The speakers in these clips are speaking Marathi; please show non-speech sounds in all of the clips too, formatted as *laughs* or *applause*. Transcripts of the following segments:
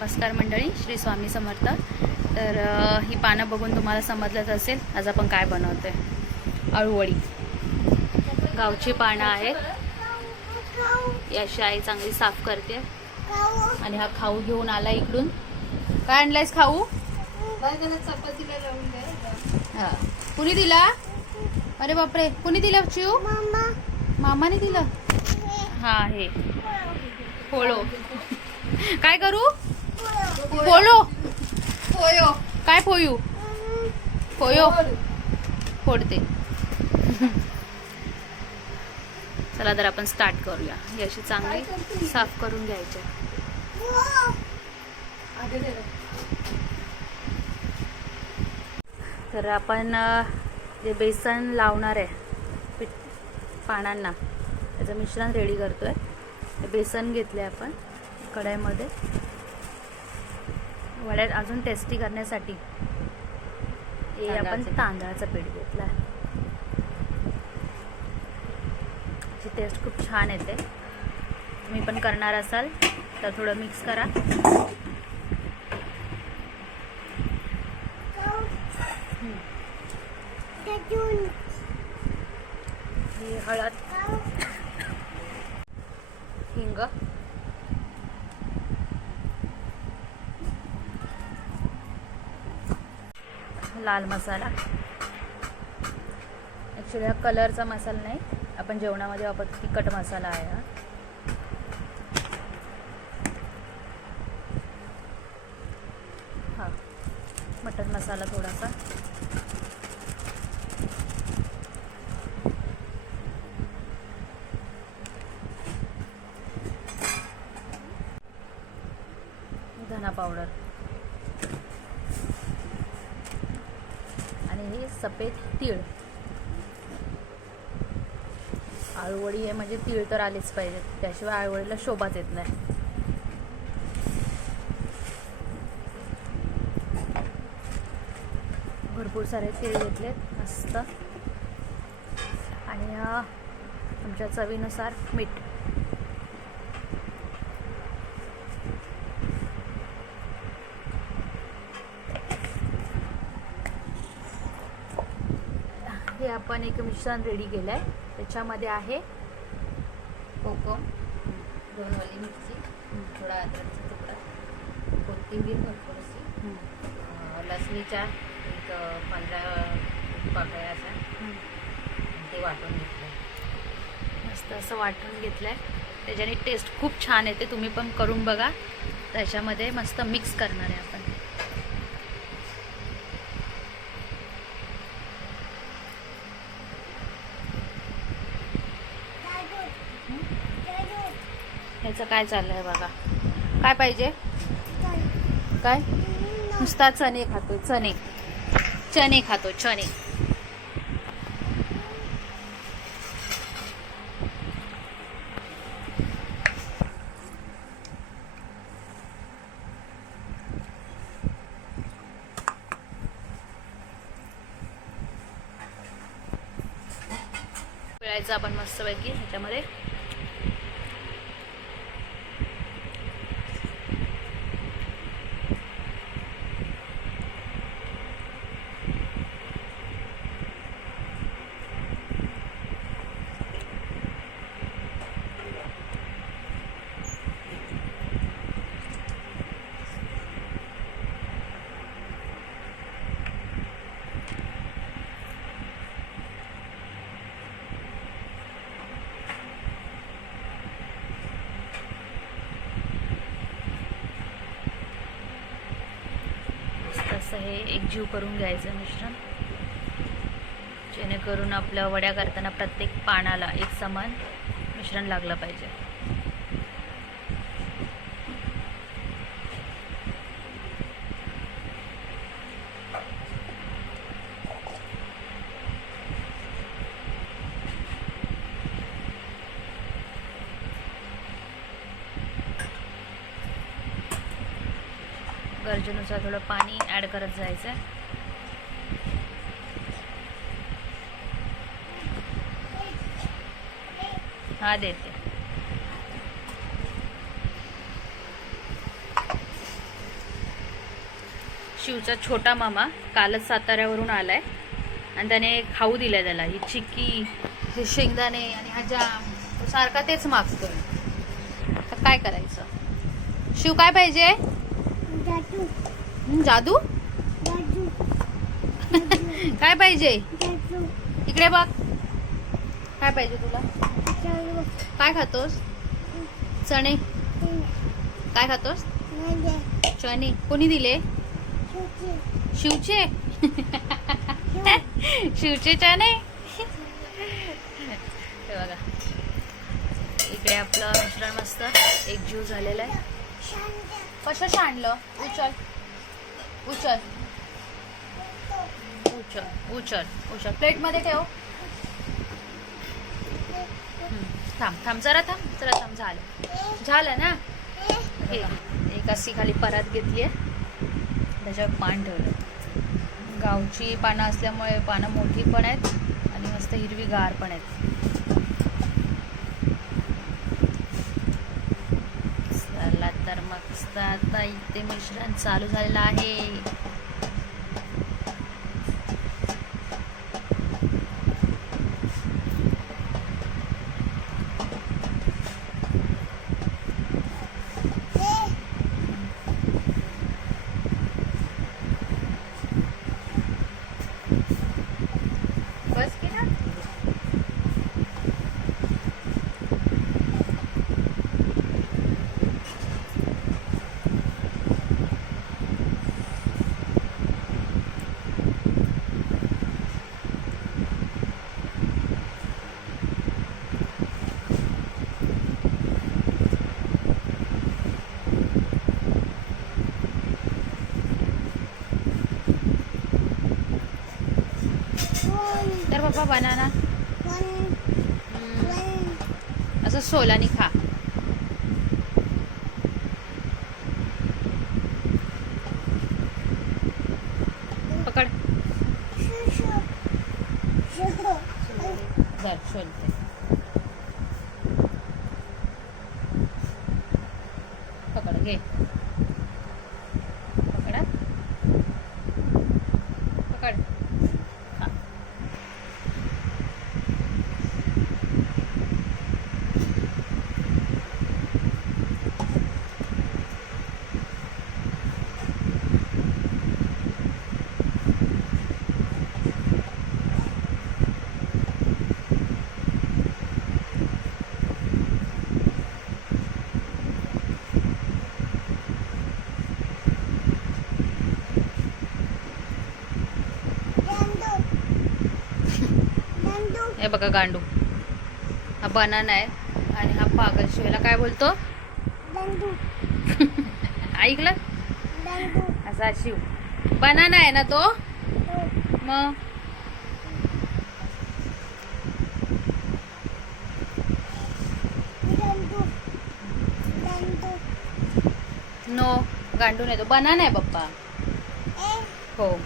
नमस्कार मंडळी श्री स्वामी समर्थ. तर ही पानं बघून तुम्हाला समजलंच असेल आज आपण काय बनवतोय. अळूवडी. गावची पानं आहेत. याची आई चांगली साफ करते. आणि हा खाऊ घेऊन आला इकडून. काय आणलायस खाऊ? हा. कुणी दिला? अरे बापरे. कुणी दिला चिऊ? मामाने दिलं. हा हे. होळो. काय करू? फोळो पोयो. काय फोयू फोयो फोडते. चला तर आपण स्टार्ट करूया. ही अशी चांगली साफ करून घ्यायची. तर आपण जे बेसन लावणार आहे पीठ पानांना त्याचं मिश्रण रेडी करतोय. बेसन घेतले आपण कढईमध्ये. वड्यात अजून टेस्टी करण्यासाठी हे आपण तांदळाचं पीठ. घेतलं ची टेस्ट खूप छान येते. तुम्ही पण करणार असाल तर थोडं मिक्स करा. ही हळद. हिंग. लाल मसाला. ॲक्च्युली हा कलरचा मसाला नाही. आपण जेवणामध्ये वापरतो तिखट मसाला आहे हा. मटन मसाला थोडा धना पावडर आणि हे सफेद तीळ. आळूवडी हे म्हणजे तीळ तर आलेच पाहिजे त्याशिवाय आळूवडीला शोभाच येत नाही. भरपूर सारे तीळ घेतलेत. मस्त. आणि आमच्या तुमच्या चवीनुसार मीठ हे आपण एक मिश्रण रेडी केलं आहे त्याच्यामध्ये आहे कोकम दोन वाली मिरची थोडा अद्रकचा तुकडा कोथिंबीर भरपूरशी लसणीच्या एक पंधरा पाकळ्या अशा ते वाटून घेतलं मस्त असं वाटून घेतलं आहे त्याच्याने टेस्ट खूप छान येते. तुम्ही पण करून बघा. त्याच्यामध्ये मस्त मिक्स करणार आहे आपण. ह्याचं काय चाललं आहे बघा. काय पाहिजे? काय? नुसता चणे खातो चणे. चणे खातो चणे. पिळायचं आपण मस्तपैकी ह्याच्यामध्ये. मस्त असं हे एकजीव करून घ्यायचं मिश्रण. जेणेकरून आपल्या वड्या करताना प्रत्येक पानाला एक समान मिश्रण लागलं पाहिजे. गरजेनुसार थोडं पाणी ॲड करत जायचं हा देते. शिवचा छोटा मामा कालच साताऱ्यावरून आलाय. आणि त्याने खाऊ दिलाय त्याला. ही चिक्की हे शेंगदाणे आणि हा जाम. तो सारखा तेच मागतोय. तर काय करायचं? शिव काय पाहिजे? जादू? *laughs* काय पाहिजे? इकडे बघ. काय पाहिजे तुला? काय खातोस? चणे. काय खातोस? माझे चणे. कोणी दिले? शिवचे. *laughs* शिवचे. चणे? हे बघा. इकडे आपलं मिश्रण मस्त. एक जीव झालेला आहे. कशाचं आणलं? उचल. उचल. उचल. उचल. उचल. प्लेटमध्ये ठेव. थांब थांब जरा थांब जरा थांब झालं. झालं ना? हे एक अशी खाली परत घेतली आहे. त्याच्यावर पान ठेवलं. गावची पानं असल्यामुळे पानं मोठी पण आहेत आणि मस्त हिरवी गार पण आहेत चला तर आता इथे मिश्रण चालू झालेलं आहे बस की ना तर पप्पा बनाना असं सोलानी खा. पकड. धर सोलते पकड घे पकडा पकड खा हे बघा गांडू. हा बनाना आहे आणि हा पागल शिवायला काय बोलतो? *laughs* ऐकलं? असा शिव. बनाना आहे ना तो? मग? नो गांडू नाही तो. बनाना आहे पप्पा. हो.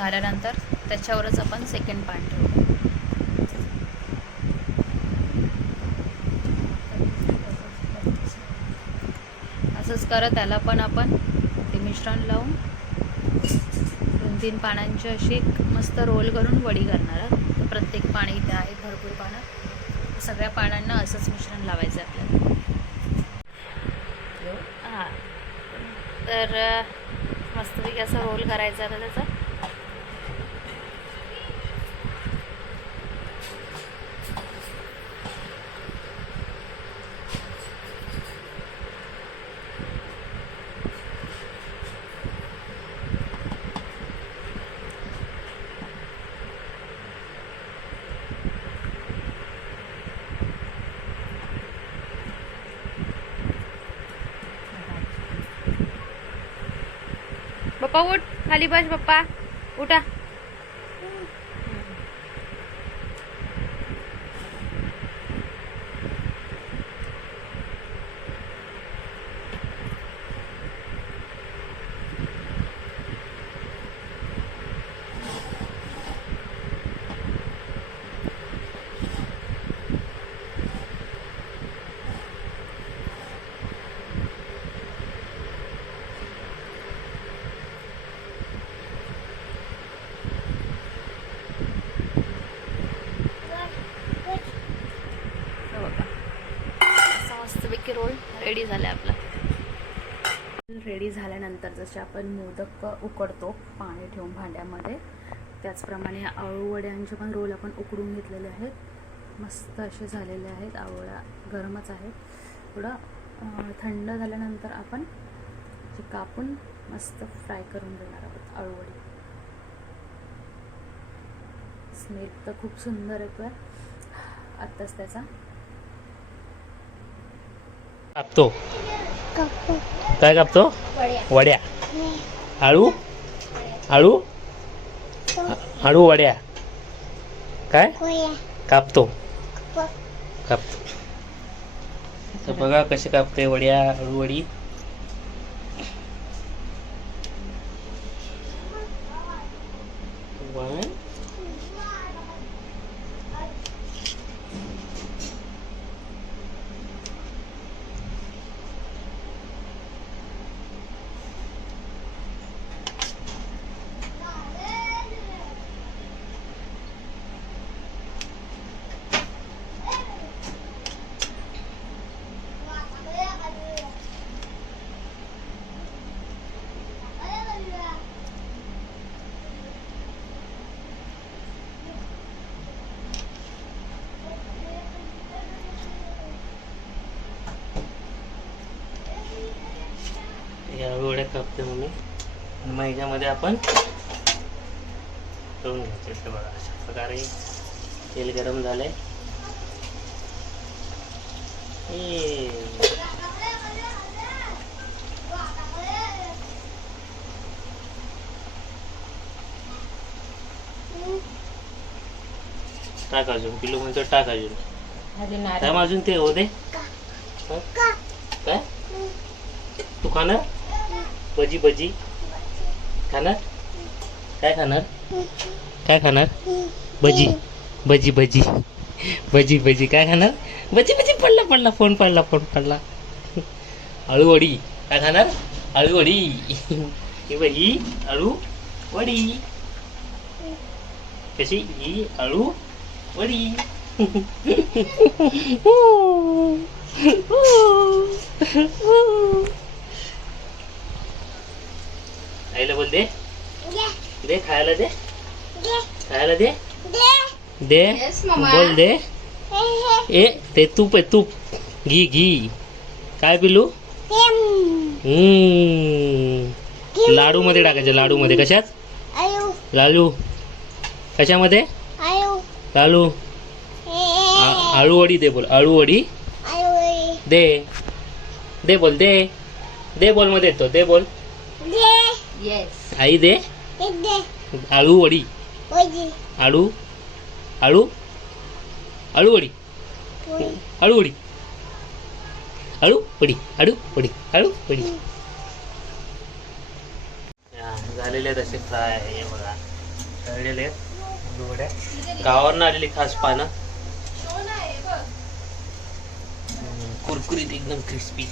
झाल्यानंतर त्याच्यावरच आपण सेकंड पान ठेवू. असंच करत त्याला पण आपण ते मिश्रण लावून दोन तीन पानांची अशी मस्त रोल करून वडी करणार आहोत. प्रत्येक पाणी इथे आहेत भरपूर पानं. सगळ्या पानांना असंच मिश्रण लावायचं आपल्याला. हां. तर मस्तपैकी असा रोल करायचा आता त्याचा. पप्पा उठ. खाली बस पप्पा. उठा. की रोल रेडी झाला आपला. रेडी झाल्यानंतर जसे आपण मोदक उकडतो पाणी ठेवून भांड्यामध्ये त्याचप्रमाणे आळूवड्यांचे पण रोल आपण उकडून घेतलेले आहेत. मस्त असे झालेले आहेत आवळा गरमच आहेत थोडं थंड झाल्यानंतर आपण जे कापून मस्त फ्राय करून देणार आहोत आळूवडी स्मेल तर खूप सुंदर येतोय. आत्ताच त्याचा कापतो कप्पू काय कापतो वड्या आळू आळू आळू वड्या काय कोया कापतो प- कापतो तर बघा कसे कापते वड्या आळू वडी One. कापते मम्मी. आणि मग ह्याच्यामध्ये आपण तळून घ्यायचे ते बघा. अशा प्रकारे तेल गरम झालंय. ए. टाक अजून. पिलू म्हणतो टाक अजून. अजून नारळ. थांब अजून ते होते हं? काय? तू खाणार भजी भजी. खाणार? काय खाणार? काय खाणार? भजी. भजी भजी. भजी भजी. काय खाणार? भजी भजी. पडला पडला. फोन पडला फोन पडला. आळूवडी काय खाणार? आळूवडी ही ही आळू वडी कशी? ही आळू वडी *laughs* *laughs* *laughs* आईला बोल दे. दे. खायला दे. दे. खायला दे. दे. बोल दे. ए ते तूप आहे तूप. घी घी. काय पिलू हम्म. लाडू मध्ये टाकायचे लाडू मध्ये कशात लालू कशामध्ये? आयु. लालू हे. आ- आळू वडी दे बोल आळू वडी आयु दे. दे बोल दे. दे बोलमध्ये येतो दे बोल. आई दे. हे आळू वडी. आळू. आळू. आळू वडी. आळू वडी. आळू वडी. आळू वडी. आळू वडी. झालेले आहेत असे फ्राय हे बघा. तळलेले आहेत. गावावरनं आलेली खास पानं. हम्म, कुरकुरीत एकदम क्रिस्पी